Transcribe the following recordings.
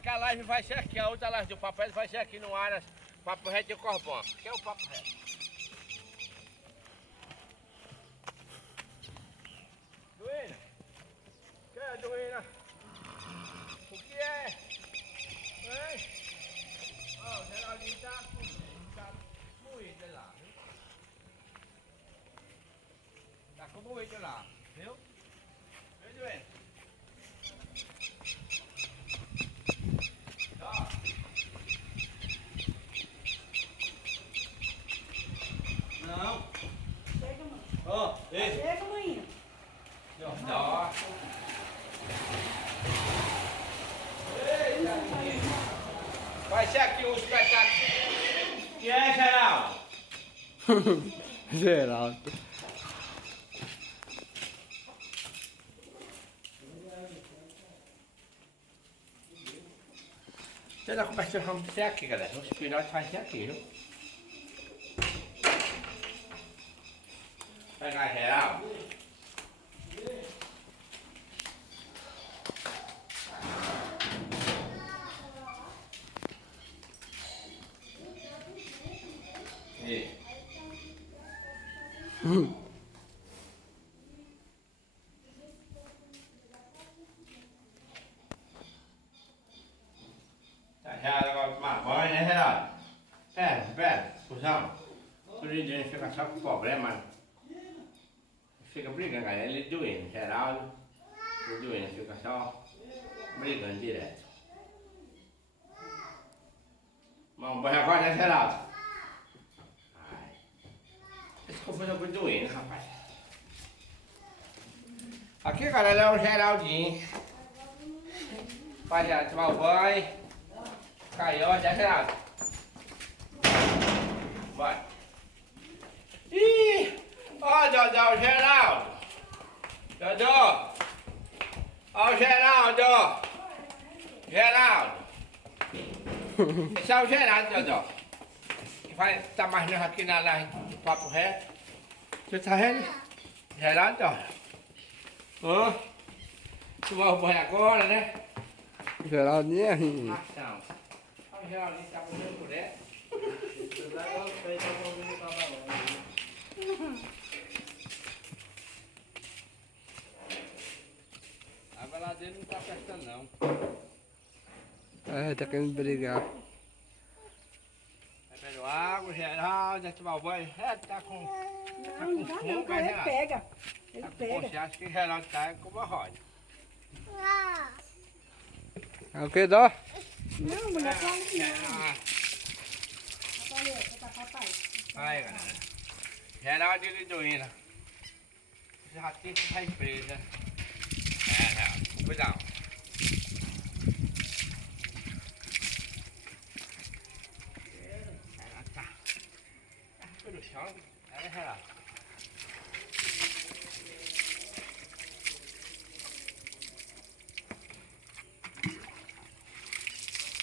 que a live vai ser aqui, a outra live do Papo Reto vai ser aqui no Aras, Papo Reto e o Corbão. Aqui é o Papo Reto. Duína? O que é, Duína? O que é? Hein? Ó, o Geraldinho tá moído lá, viu? Tá com moído lá, viu? Vem, Duína. Não. Chega, mãe. Ó, ei. Chega, mãe. Nossa. Eita, menino. Vai ser aqui um espetáculo. Que é, Geraldo? Geraldo. Você não começa a ser aqui, galera. Os filhotes vai ser aqui, viu? Pegar Geraldo. E. Geraldo vai tomar banho, né, Geraldo? Pera, fusão. O Lidinho fica só com problema. Fica brigando, galera. Ele doendo, Geraldo. Ele doendo, fica só brigando direto. Vamos banho agora, né, Geraldo? Ai. Esse confusão foi doendo, rapaz. Aqui, galera, é o Geraldinho. Rapaziada, tomar o banho. Caiu, já, Geraldo. Vai. Ih! Ó, Dodô, o Geraldo. Dodô. Ó, o Geraldo. Geraldo. Esse é o Geraldo, Dodô. Que vai estar mais nós aqui na live do Papo Reto. Você tá vendo? Geraldo, ó. Tomar o banho agora, né? Geraldinho é ruim. Ação. Olha o Geraldinho tá fazendo por essa. A vela dele não tá prestando não. É, tá querendo brigar. Bebendo água, Geraldo, já tomar o banho. É, tá com. Não, não dá não, cara, ele pega. Ele pega. Você acha que o Geraldo tá com uma roda? É o que, Dó? Não, mulher, fala que não. Ah, Olha, você tá papai. aí, galera. Geraldo e Lidoína. Já tem que sair presa. É, cuidado. Ela tá. Tá pelo chão. É, Geraldo.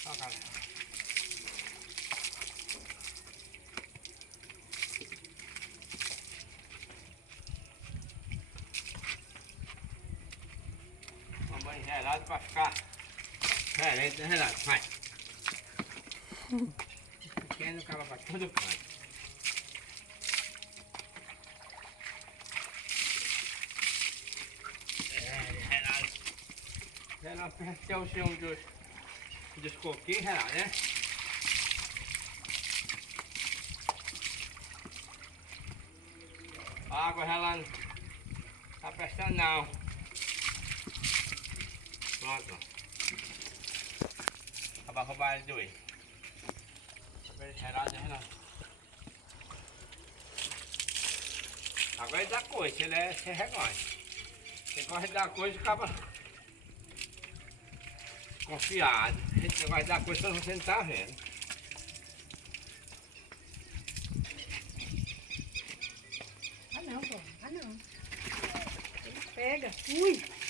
Ó, galera. Mamãe Geraldo pra ficar diferente, né, Geraldo? Vai. Pequeno, acaba pra todo canto. É, Geraldo. Geraldo perdeu o ciúme dos coquinhos, Geraldo, né? A água, Geraldo, não tá prestando não. Pronto. Acabar com o barulho de hoje. Geraldo, Geraldo. Agora ele dá coisa, ele é sem vergonha. Ele gosta de dar coisa e acaba confiado. Ele gosta de dar coisa quando você não tá vendo. Ah não, pô. Ah não. Ele pega. Ui.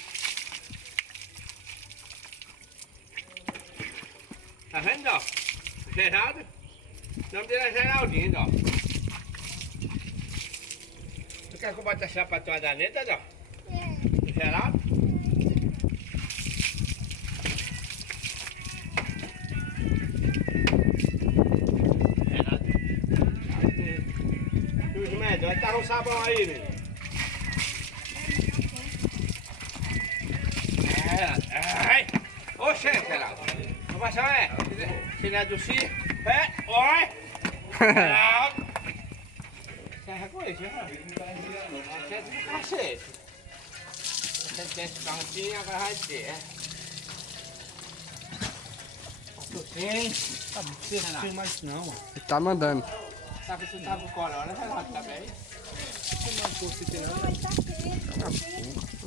Tá vendo, ó? Geraldo? O nome dele é Geraldinho, ó. Tu quer que eu bote a sapatua da neta, ó? O Geraldo? Reto? Onde tá o sabão aí, menino? Ai! Oxê, Geraldo. Não vai saber? Se não é do circo. Oi! Geraldo! Você reconhece, Geraldo? Você é do cacete. Você tem esse cantinho, agora vai ter. Sim. Tá bom, não tem mais não, ó. Ele tá mandando. Sabe que tu tá com corona, Geraldo, tá bem? Não, tá quente.